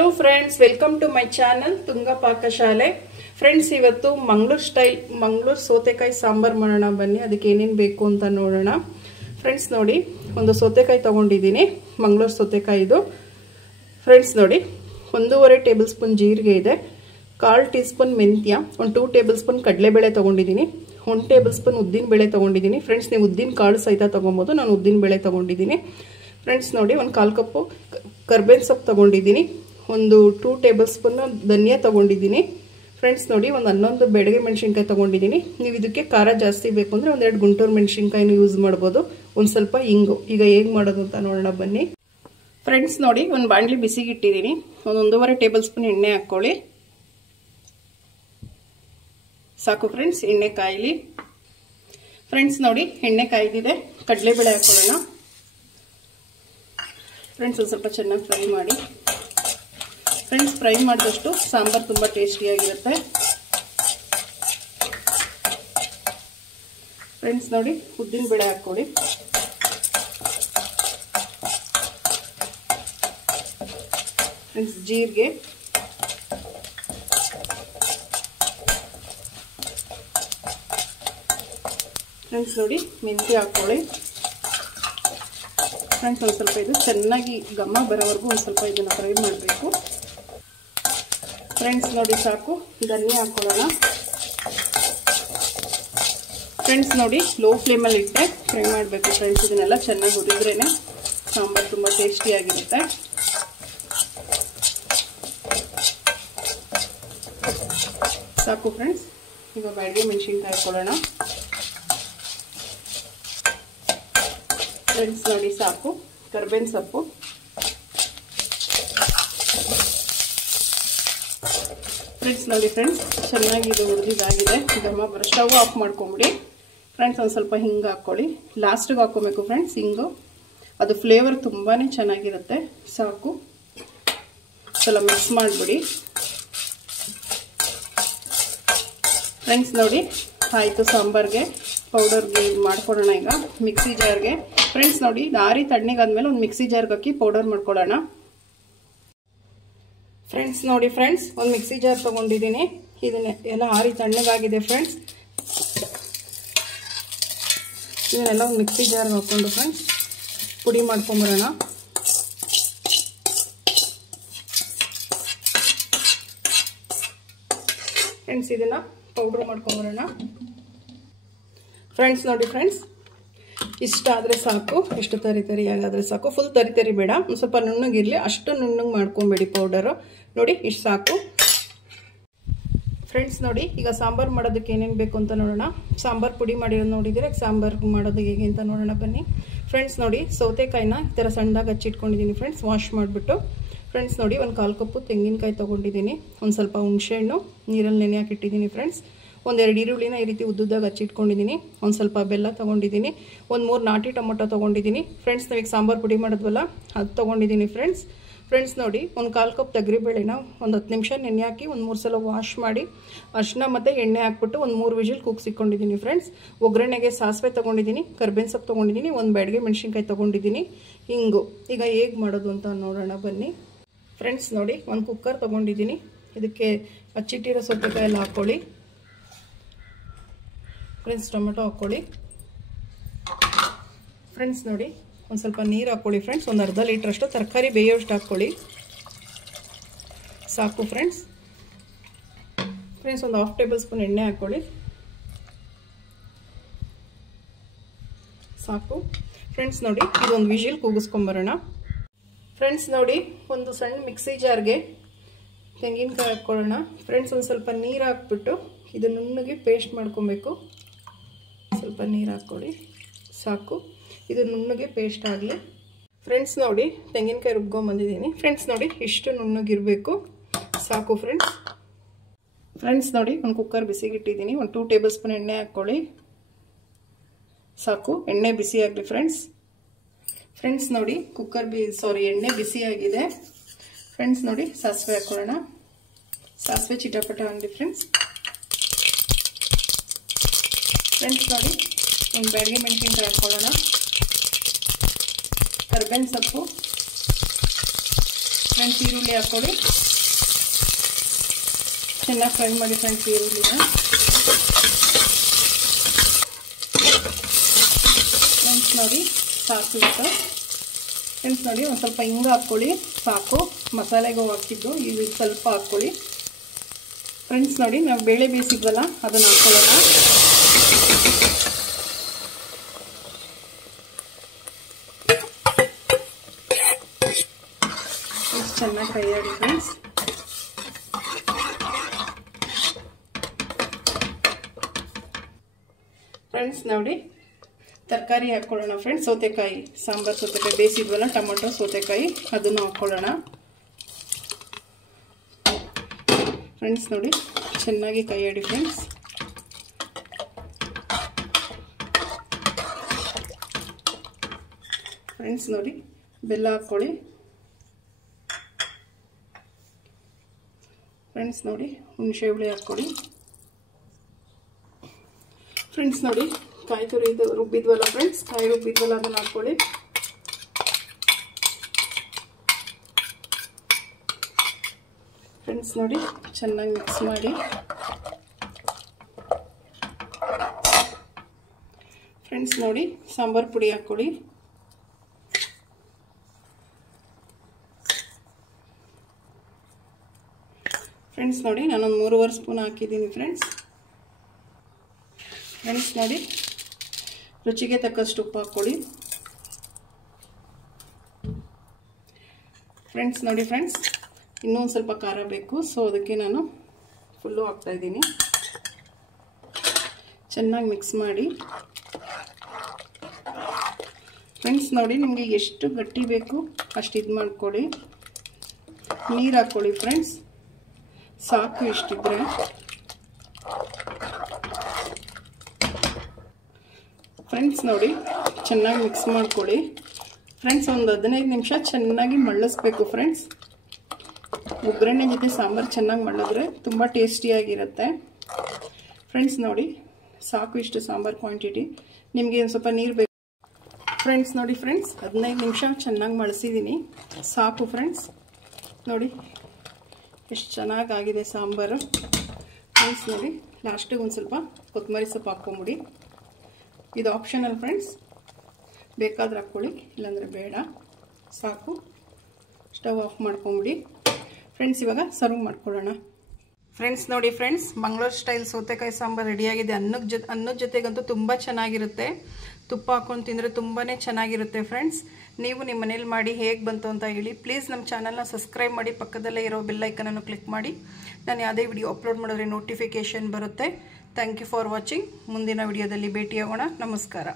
Hello friends, welcome to my channel Thunga Paakashaale. Friends, ಇವತ್ತು Mangaluru style Mangaluru ಸೌತೆಕಾಯಿ ಸಾಂಬಾರ್ ಮಾಡೋಣ ಬನ್ನಿ. ಅದಕ್ಕೆ ಏನೇನು ಬೇಕು ಅಂತ ನೋಡೋಣ. ಫ್ರೆಂಡ್ಸ್ ನೋಡಿ, ಒಂದು ಸೌತೆಕಾಯಿ ತಗೊಂಡಿದ್ದೀನಿ, ಮಂಗಳೂರು ಸೌತೆಕಾಯಿ ಇದು. ಫ್ರೆಂಡ್ಸ್ ನೋಡಿ, 1.5 ಟೇಬಲ್ ಸ್ಪೂನ್ ಜೀರಿಗೆ ಇದೆ, 1/4 ಟೀ ಸ್ಪೂನ್ ಮೆಂತ್ಯ, 2 ಟೇಬಲ್ ಸ್ಪೂನ್ ಕಡಲೆಬೇಳೆ ತಗೊಂಡಿದ್ದೀನಿ, 1 ಟೇಬಲ್ ಸ್ಪೂನ್ ಉದ್ದಿನ ಬೇಳೆ ತಗೊಂಡಿದ್ದೀನಿ. ಫ್ರೆಂಡ್ಸ್, ನೀವು ಉದ್ದಿನ ಕಾಳು ಸಹಿತ ತಗೊಬೋದು, ನಾನು ಉದ್ದಿನ ಬೇಳೆ ತಗೊಂಡಿದ್ದೀನಿ. ಫ್ರೆಂಡ್ಸ್ ನೋಡಿ, 1/4 ಕಪ್ಪು ಕರ್ಬೇವಿನ ಸೊಪ್ಪು ತಗೊಂಡಿದ್ದೀನಿ, 2 ಟೇಬಲ್ ಸ್ಪೂನ್ ಧನಿಯಾ ತಗೊಂಡಿದ್ದೀನಿ. ಫ್ರೆಂಡ್ಸ್ ನೋಡಿ, 11 ಬೆಡಗೆ ಮೆಣಸಿನಕಾಯಿ ತಗೊಂಡಿದ್ದೀನಿ. ನೀವು ಇದಕ್ಕೆ ಖಾರ ಜಾಸ್ತಿ ಬೇಕು ಅಂದರೆ 2 ಗುಂಟೂರು ಮೆಣಸಿನಕಾಯಿನ ಯೂಸ್ ಮಾಡ್ಬೋದು. ಒಂದು ಸ್ವಲ್ಪ ಇಂಗು. ಈಗ ಹೇಗೆ ಮಾಡೋದು ಅಂತ ನೋಡೋಣ ಬನ್ನಿ. ಫ್ರೆಂಡ್ಸ್ ನೋಡಿ, ಒಂದು ಬಾಣಲಿ ಬಿಸಿಗೆ ಇಟ್ಟಿದ್ದೀನಿ, 1.5 ಟೇಬಲ್ ಸ್ಪೂನ್ ಎಣ್ಣೆ ಹಾಕ್ಕೊಳ್ಳಿ. ಸಾಕು ಫ್ರೆಂಡ್ಸ್, ಎಣ್ಣೆ ಕಾಯಿಲಿ. ಫ್ರೆಂಡ್ಸ್ ನೋಡಿ, ಎಣ್ಣೆ ಕಾಯ್ದಿದೆ, ಕಡಲೆಬೇಳೆ ಹಾಕೊಳ್ಳೋಣ. ಫ್ರೆಂಡ್ಸ್ ಒಂದು ಸ್ವಲ್ಪ ಚೆನ್ನಾಗಿ ಫ್ರೈ ಮಾಡಿ. ಫ್ರೆಂಡ್ಸ್, ಫ್ರೈ ಮಾಡಿದಷ್ಟು ಸಾಂಬಾರ್ ತುಂಬ ಟೇಸ್ಟಿಯಾಗಿರುತ್ತೆ. ಫ್ರೆಂಡ್ಸ್ ನೋಡಿ, ಉದ್ದಿನ ಬೇಳೆ ಹಾಕ್ಕೊಡಿ. ಫ್ರೆಂಡ್ಸ್, ಜೀರಿಗೆ, ಫ್ರೆಂಡ್ಸ್ ನೋಡಿ, ಮೆಂತ್ಯ ಹಾಕ್ಕೊಳ್ಳಿ. ಫ್ರೆಂಡ್ಸ್, ಒಂದು ಸ್ವಲ್ಪ ಇದು ಚೆನ್ನಾಗಿ ಘಮ ಬರೋವರೆಗೂ ಒಂದು ಸ್ವಲ್ಪ ಇದನ್ನು ಫ್ರೈ ಮಾಡಬೇಕು. ಫ್ರೆಂಡ್ಸ್ ನೋಡಿ, ಸಾಕು. ಧನಿಯಾ ಹಾಕ್ಕೊಳ್ಳೋಣ. ಫ್ರೆಂಡ್ಸ್ ನೋಡಿ, ಲೋ ಫ್ಲೇಮಲ್ಲಿ ಇಟ್ಟೆ ಫ್ರೈ ಮಾಡಬೇಕು. ಫ್ರೆಂಡ್ಸ್, ಇದನ್ನೆಲ್ಲ ಚೆನ್ನಾಗಿ ಹುರಿದ್ರೇ ಸಾಂಬಾರು ತುಂಬ ಟೇಸ್ಟಿಯಾಗಿರುತ್ತೆ. ಸಾಕು ಫ್ರೆಂಡ್ಸ್. ಈಗ ಬ್ಯಾಡಗಿ ಮೆಣಸಿನ್ಕಾಯಿ ಹಾಕ್ಕೊಳ್ಳೋಣ. ಫ್ರೆಂಡ್ಸ್ ನೋಡಿ, ಸಾಕು. ಕರ್ಬೇವಿನ ಸೊಪ್ಪು, ಫ್ರೆಂಡ್ಸ್ ನೋಡಿ. ಫ್ರೆಂಡ್ಸ್, ಚೆನ್ನಾಗಿ ಇದು ಹುರಿದಿದ್ದಾಗಿದೆ. ಘಮ ಬರೋ ಸ್ಟವ್ ಆಫ್ ಮಾಡ್ಕೊಂಬಿಡಿ. ಫ್ರೆಂಡ್ಸ್, ಒಂದು ಸ್ವಲ್ಪ ಹಿಂಗೆ ಹಾಕ್ಕೊಳ್ಳಿ. ಲಾಸ್ಟಿಗೆ ಹಾಕ್ಕೋಬೇಕು ಫ್ರೆಂಡ್ಸ್ ಹಿಂಗು, ಅದು ಫ್ಲೇವರ್ ತುಂಬಾ ಚೆನ್ನಾಗಿರುತ್ತೆ. ಸಾಕು, ಸ್ವಲ್ಪ ಮಿಕ್ಸ್ ಮಾಡಿಬಿಡಿ. ಫ್ರೆಂಡ್ಸ್ ನೋಡಿ, ಆಯಿತು. ಸಾಂಬಾರ್ಗೆ ಪೌಡರ್ಗೆ ಮಾಡ್ಕೊಳ್ಳೋಣ ಈಗ ಮಿಕ್ಸಿ ಜಾರ್ಗೆ. ಫ್ರೆಂಡ್ಸ್ ನೋಡಿ, ಆರಿ ತಣ್ಣಗಾದ್ಮೇಲೆ ಒಂದು ಮಿಕ್ಸಿ ಜಾರ್ಗೆ ಹಾಕಿ ಪೌಡರ್ ಮಾಡ್ಕೊಳ್ಳೋಣ. ಫ್ರೆಂಡ್ಸ್ ನೋಡಿ, ಫ್ರೆಂಡ್ಸ್ ಒಂದು ಮಿಕ್ಸಿ ಜಾರ್ ತೊಗೊಂಡಿದ್ದೀನಿ. ಇದನ್ನ ಎಲ್ಲ ಆರಿ ತಣ್ಣಗಾಗಿದೆ. ಫ್ರೆಂಡ್ಸ್, ಇದನ್ನೆಲ್ಲ ಒಂದು ಮಿಕ್ಸಿ ಜಾರ್ಗೆ ಹಾಕ್ಕೊಂಡು ಫ್ರೆಂಡ್ಸ್ ಪುಡಿ ಮಾಡ್ಕೊಂಬರೋಣ. ಫ್ರೆಂಡ್ಸ್, ಇದನ್ನ ಪೌಡ್ರ್ ಮಾಡ್ಕೊಂಬರೋಣ. ಫ್ರೆಂಡ್ಸ್ ನೋಡಿ, ಫ್ರೆಂಡ್ಸ್ ಇಷ್ಟಾದರೆ ಸಾಕು. ಎಷ್ಟು ತರಿಯಾಗಾದರೆ ಸಾಕು. ಫುಲ್ ತರಿ ಬೇಡ, ಒಂದು ಸ್ವಲ್ಪ ನುಣ್ಣಗಿರಲಿ. ಅಷ್ಟು ನುಣ್ಣಗೆ ಮಾಡ್ಕೊಬೇಡಿ ಪೌಡರು. ನೋಡಿ, ಇಷ್ಟು ಸಾಕು. ಫ್ರೆಂಡ್ಸ್ ನೋಡಿ, ಈಗ ಸಾಂಬಾರು ಮಾಡೋದಕ್ಕೆ ಏನೇನು ಬೇಕು ಅಂತ ನೋಡೋಣ. ಸಾಂಬಾರು ಪುಡಿ ಮಾಡಿರೋದು ನೋಡಿದರೆ ಸಾಂಬಾರು ಮಾಡೋದು ಹೇಗೆ ಅಂತ ನೋಡೋಣ ಬನ್ನಿ. ಫ್ರೆಂಡ್ಸ್ ನೋಡಿ, ಸೌತೆಕಾಯಿನ ಈ ಥರ ಸಣ್ಣದಾಗಿ ಹಚ್ಚಿಟ್ಕೊಂಡಿದ್ದೀನಿ ಫ್ರೆಂಡ್ಸ್, ವಾಶ್ ಮಾಡಿಬಿಟ್ಟು. ಫ್ರೆಂಡ್ಸ್ ನೋಡಿ, 1/4 ಕಪ್ಪು ತೆಂಗಿನಕಾಯಿ ತೊಗೊಂಡಿದ್ದೀನಿ, ಒಂದು ಸ್ವಲ್ಪ ಹುಣಸೆಹಣ್ಣು ನೀರಲ್ಲಿ ನೆನೆ ಹಾಕಿಟ್ಟಿದ್ದೀನಿ. ಫ್ರೆಂಡ್ಸ್, 1-2 ಈರುಳ್ಳಿನ ಈ ರೀತಿ ಉದ್ದುದಾಗಿ ಹಚ್ಚಿಟ್ಕೊಂಡಿದ್ದೀನಿ, ಒಂದು ಸ್ವಲ್ಪ ಬೆಲ್ಲ ತೊಗೊಂಡಿದ್ದೀನಿ, 1-3 ನಾಟಿ ಟೊಮೊಟೊ ತೊಗೊಂಡಿದ್ದೀನಿ. ಫ್ರೆಂಡ್ಸ್, ನಾವೀಗ ಸಾಂಬಾರು ಪುಡಿ ಮಾಡೋದ್ವಲ್ಲ ಅದು ತೊಗೊಂಡಿದ್ದೀನಿ. ಫ್ರೆಂಡ್ಸ್ ನೋಡಿ, 1/4 ಕಪ್ ತೊಗರಿಬೇಳೆನ ಒಂದು 10 ನಿಮಿಷ ನೆನೆ ಹಾಕಿ 1-3 ಸಲ ವಾಶ್ ಮಾಡಿ ಅರಿಶಿನ ಮತ್ತು ಎಣ್ಣೆ ಹಾಕ್ಬಿಟ್ಟು 1-3 ವಿಜಿಲ್ ಕೂಗಿಸಿಕೊಂಡಿದ್ದೀನಿ. ಫ್ರೆಂಡ್ಸ್, ಒಗ್ಗರಣೆಗೆ ಸಾಸಿವೆ ತೊಗೊಂಡಿದ್ದೀನಿ, ಕರ್ಬೇವಿನ ಸೊಪ್ಪು ತೊಗೊಂಡಿದ್ದೀನಿ, 1 ಬೆಡಗೆ ಮೆಣಸಿನ್ಕಾಯಿ ತೊಗೊಂಡಿದ್ದೀನಿ, ಹಿಂಗು. ಈಗ ಹೇಗೆ ಮಾಡೋದು ಅಂತ ನೋಡೋಣ ಬನ್ನಿ. ಫ್ರೆಂಡ್ಸ್ ನೋಡಿ, 1 ಕುಕ್ಕರ್ ತೊಗೊಂಡಿದ್ದೀನಿ. ಇದಕ್ಕೆ ಹಚ್ಚಿಟ್ಟಿರೋ ಸೌತೆಕಾಯಿ ಎಲ್ಲ ಹಾಕ್ಕೊಳ್ಳಿ. ಫ್ರೆಂಡ್ಸ್, ಟೊಮೆಟೊ ಹಾಕ್ಕೊಳ್ಳಿ. ಫ್ರೆಂಡ್ಸ್ ನೋಡಿ, ಒಂದು ಸ್ವಲ್ಪ ನೀರು ಹಾಕ್ಕೊಳ್ಳಿ. ಫ್ರೆಂಡ್ಸ್, ಒಂದು ಅರ್ಧ ಲೀಟ್ರಷ್ಟು ತರಕಾರಿ ಬೇಯೋಷ್ಟು ಹಾಕ್ಕೊಳ್ಳಿ. ಸಾಕು ಫ್ರೆಂಡ್ಸ್. ಫ್ರೆಂಡ್ಸ್, ಒಂದು 1/2 ಟೇಬಲ್ ಸ್ಪೂನ್ ಎಣ್ಣೆ ಹಾಕ್ಕೊಳ್ಳಿ. ಸಾಕು. ಫ್ರೆಂಡ್ಸ್ ನೋಡಿ, ಇದೊಂದು ವಿಜಿಲ್ ಕೂಗಿಸ್ಕೊಂಬರೋಣ. ಫ್ರೆಂಡ್ಸ್ ನೋಡಿ, ಒಂದು ಸಣ್ಣ ಮಿಕ್ಸಿ ಜಾರ್ಗೆ ತೆಂಗಿನಕಾಯಿ ಹಾಕ್ಕೊಳ್ಳೋಣ. ಫ್ರೆಂಡ್ಸ್, ಒಂದು ಸ್ವಲ್ಪ ನೀರು ಹಾಕ್ಬಿಟ್ಟು ಇದು ನುಣ್ಣಗೆ ಪೇಸ್ಟ್ ಮಾಡ್ಕೊಬೇಕು. ಸ್ವಲ್ಪ ನೀರು ಹಾಕ್ಕೊಳ್ಳಿ. ಸಾಕು, ಇದು ನುಣ್ಣಗೆ ಪೇಸ್ಟ್ ಆಗಲಿ. ಫ್ರೆಂಡ್ಸ್ ನೋಡಿ, ತೆಂಗಿನಕಾಯಿ ರುಬ್ಕೊಂಬಂದಿದ್ದೀನಿ. ಫ್ರೆಂಡ್ಸ್ ನೋಡಿ, ಇಷ್ಟು ನುಣ್ಣಗಿರಬೇಕು. ಸಾಕು ಫ್ರೆಂಡ್ಸ್. ಫ್ರೆಂಡ್ಸ್ ನೋಡಿ, ಒಂದು ಕುಕ್ಕರ್ ಬಿಸಿಗಿಟ್ಟಿದ್ದೀನಿ, 2 ಟೇಬಲ್ ಸ್ಪೂನ್ ಎಣ್ಣೆ ಹಾಕ್ಕೊಳ್ಳಿ. ಸಾಕು, ಎಣ್ಣೆ ಬಿಸಿ ಆಗಲಿ ಫ್ರೆಂಡ್ಸ್. ಫ್ರೆಂಡ್ಸ್ ನೋಡಿ, ಎಣ್ಣೆ ಬಿಸಿ ಆಗಿದೆ. ಫ್ರೆಂಡ್ಸ್ ನೋಡಿ, ಸಾಸಿವೆ ಹಾಕ್ಕೊಳ್ಳೋಣ. ಸಾಸಿವೆ ಚಿಟಪಟ ಆಗಲಿ ಫ್ರೆಂಡ್ಸ್. ಫ್ರೆಂಡ್ಸ್ ನೋಡಿ, ಒಂದು ಬ್ಯಾಡಗಿ ಮೆಣಸಿನ್ಕಾಯಿ ಹಾಕ್ಕೊಳ್ಳೋಣ. ಕರ್ಬೇವಿನ ಸೊಪ್ಪು, ಫ್ರೆಂಡ್ಸ್ ಈರುಳ್ಳಿ ಹಾಕ್ಕೊಳ್ಳಿ, ಚೆನ್ನಾಗಿ ಫ್ರೈ ಮಾಡಿ ಫ್ರೆಂಡ್ಸ್ ಈರುಳ್ಳಿನ. ಫ್ರೆಂಡ್ಸ್ ನೋಡಿ ಸಾಕು ಇವತ್ತು. ಫ್ರೆಂಡ್ಸ್ ನೋಡಿ ಒಂದು ಸ್ವಲ್ಪ ಹಿಂಗ ಹಾಕ್ಕೊಳ್ಳಿ ಸಾಕು, ಮಸಾಲೆಗೆ ಹಾಕಿದ್ದು ಇದು ಸ್ವಲ್ಪ ಹಾಕ್ಕೊಳ್ಳಿ. ಫ್ರೆಂಡ್ಸ್ ನೋಡಿ ನಾವು ಬೇಳೆ ಬೇಯಿಸಿದ್ವಲ್ಲ ಅದನ್ನು ಹಾಕ್ಕೊಳ್ಳೋಣ. ಚೆನ್ನಾಗಿ ಫ್ರೈ ಆಗಿ ಫ್ರೆಂಡ್ಸ್. ಫ್ರೆಂಡ್ಸ್ ನೋಡಿ ತರಕಾರಿ ಹಾಕ್ಕೊಳ್ಳೋಣ ಫ್ರೆಂಡ್ಸ್. ಸೌತೆಕಾಯಿ ಸಾಂಬಾರ್, ಸೌತೆಕಾಯಿ ಬೇಯಿಸಿದ್ವಲ್ಲ, ಟೊಮೊಟೊ ಸೌತೆಕಾಯಿ ಅದನ್ನು ಹಾಕ್ಕೊಳ್ಳೋಣ. ಫ್ರೆಂಡ್ಸ್ ನೋಡಿ ಚೆನ್ನಾಗಿ ಕೈ ಆಡಿ ಫ್ರೆಂಡ್ಸ್. ಫ್ರೆಂಡ್ಸ್ ನೋಡಿ ಬೆಲ್ಲ ಹಾಕ್ಕೊಳ್ಳಿ. ಫ್ರೆಂಡ್ಸ್ ನೋಡಿ ಹುಣಸೆ ಹುಳಿ ಹಾಕ್ಕೊಳ್ಳಿ. ಫ್ರೆಂಡ್ಸ್ ನೋಡಿ ಕಾಯಿ ತುರಿ ರುಬ್ಬಿದ್ವಲ್ಲ ಫ್ರೆಂಡ್ಸ್, ಕಾಯಿ ರುಬ್ಬಿದ್ವಲ್ಲ ಅದನ್ನು ಹಾಕ್ಕೊಳ್ಳಿ. ಫ್ರೆಂಡ್ಸ್ ನೋಡಿ ಚೆನ್ನಾಗಿ ಮಿಕ್ಸ್ ಮಾಡಿ. ಫ್ರೆಂಡ್ಸ್ ನೋಡಿ ಸಾಂಬಾರ್ ಪುಡಿ ಹಾಕ್ಕೊಳ್ಳಿ. ಫ್ರೆಂಡ್ಸ್ ನೋಡಿ ನಾನೊಂದು 3.5 ಸ್ಪೂನ್ ಹಾಕಿದ್ದೀನಿ ಫ್ರೆಂಡ್ಸ್. ಫ್ರೆಂಡ್ಸ್ ನೋಡಿ ರುಚಿಗೆ ತಕ್ಕಷ್ಟು ಉಪ್ಪು ಹಾಕ್ಕೊಳ್ಳಿ. ಫ್ರೆಂಡ್ಸ್ ನೋಡಿ ಫ್ರೆಂಡ್ಸ್ ಇನ್ನೊಂದು ಸ್ವಲ್ಪ ಖಾರ ಬೇಕು, ಸೊ ಅದಕ್ಕೆ ನಾನು ಫುಲ್ಲು ಹಾಕ್ತಾಯಿದ್ದೀನಿ. ಚೆನ್ನಾಗಿ ಮಿಕ್ಸ್ ಮಾಡಿ. ಫ್ರೆಂಡ್ಸ್ ನೋಡಿ ನಿಮಗೆ ಎಷ್ಟು ಗಟ್ಟಿ ಬೇಕು ಅಷ್ಟು ಇದು ಮಾಡ್ಕೊಳ್ಳಿ. ನೀರು ಹಾಕ್ಕೊಳ್ಳಿ ಫ್ರೆಂಡ್ಸ್, ಸಾಕು ಇಷ್ಟಿದ್ರೆ. ಫ್ರೆಂಡ್ಸ್ ನೋಡಿ ಚೆನ್ನಾಗಿ ಮಿಕ್ಸ್ ಮಾಡ್ಕೊಳ್ಳಿ. ಫ್ರೆಂಡ್ಸ್ ಒಂದು 15 ನಿಮಿಷ ಚೆನ್ನಾಗಿ ಮಳ್ಳಿಸ್ಬೇಕು ಫ್ರೆಂಡ್ಸ್. ಒಗ್ಗರಣೆ ಜೊತೆ ಸಾಂಬಾರು ಚೆನ್ನಾಗಿ ಮಳ್ಳಿದ್ರೆ ತುಂಬ ಟೇಸ್ಟಿಯಾಗಿರುತ್ತೆ. ಫ್ರೆಂಡ್ಸ್ ನೋಡಿ ಸಾಕು ಇಷ್ಟು ಸಾಂಬಾರು ಕ್ವಾಂಟಿಟಿ. ನಿಮಗೆ ಒಂದು ಸ್ವಲ್ಪ ನೀರು ಬೇಕು. ಫ್ರೆಂಡ್ಸ್ ನೋಡಿ ಫ್ರೆಂಡ್ಸ್ 15 ನಿಮಿಷ ಚೆನ್ನಾಗಿ ಮಳ್ಸಿದ್ದೀನಿ, ಸಾಕು ಫ್ರೆಂಡ್ಸ್. ನೋಡಿ ಎಷ್ಟು ಚೆನ್ನಾಗಾಗಿದೆ ಸಾಂಬಾರು. ಫ್ರೆಂಡ್ಸ್ ನೋಡಿ ಲಾಸ್ಟಿಗೆ ಒಂದು ಸ್ವಲ್ಪ ಕೊತ್ತಂಬರಿ ಸೊಪ್ಪು ಹಾಕ್ಕೊಂಬಿಡಿ. ಇದು ಆಪ್ಷನಲ್ ಫ್ರೆಂಡ್ಸ್, ಬೇಕಾದ್ರೆ ಹಾಕ್ಕೊಳ್ಳಿ, ಇಲ್ಲಾಂದರೆ ಬೇಡ. ಸಾಕು, ಸ್ಟವ್ ಆಫ್ ಮಾಡ್ಕೊಂಬಿಡಿ. ಫ್ರೆಂಡ್ಸ್ ಇವಾಗ ಸರ್ವ್ ಮಾಡ್ಕೊಳ್ಳೋಣ. ಫ್ರೆಂಡ್ಸ್ ನೋಡಿ ಫ್ರೆಂಡ್ಸ್ ಮಂಗಳೂರು ಸ್ಟೈಲ್ ಸೌತೆಕಾಯಿ ಸಾಂಬಾರು ರೆಡಿಯಾಗಿದೆ. ಅನ್ನದ ಜೊತೆಗಂತೂ ತುಂಬ ಚೆನ್ನಾಗಿರುತ್ತೆ. ತುಪ್ಪ ಹಾಕೊಂಡು ತಿಂದರೆ ತುಂಬಾ ಚೆನ್ನಾಗಿರುತ್ತೆ ಫ್ರೆಂಡ್ಸ್. ನೀವು ನಿಮ್ಮ ಮನೇಲಿ ಮಾಡಿ ಹೇಗೆ ಬಂತು ಅಂತ ಹೇಳಿ. ಪ್ಲೀಸ್ ನಮ್ಮ ಚಾನಲ್ನ ಸಬ್ಸ್ಕ್ರೈಬ್ ಮಾಡಿ, ಪಕ್ಕದಲ್ಲೇ ಇರೋ ಬೆಲ್ ಐಕನನ್ನು ಕ್ಲಿಕ್ ಮಾಡಿ. ನಾನು ಯಾವುದೇ ವಿಡಿಯೋ ಅಪ್ಲೋಡ್ ಮಾಡಿದ್ರೆ ನೋಟಿಫಿಕೇಷನ್ ಬರುತ್ತೆ. Thank you for watching. ಮುಂದಿನ ವಿಡಿಯೋದಲ್ಲಿ ಭೇಟಿಯಾಗೋಣ. ನಮಸ್ಕಾರ.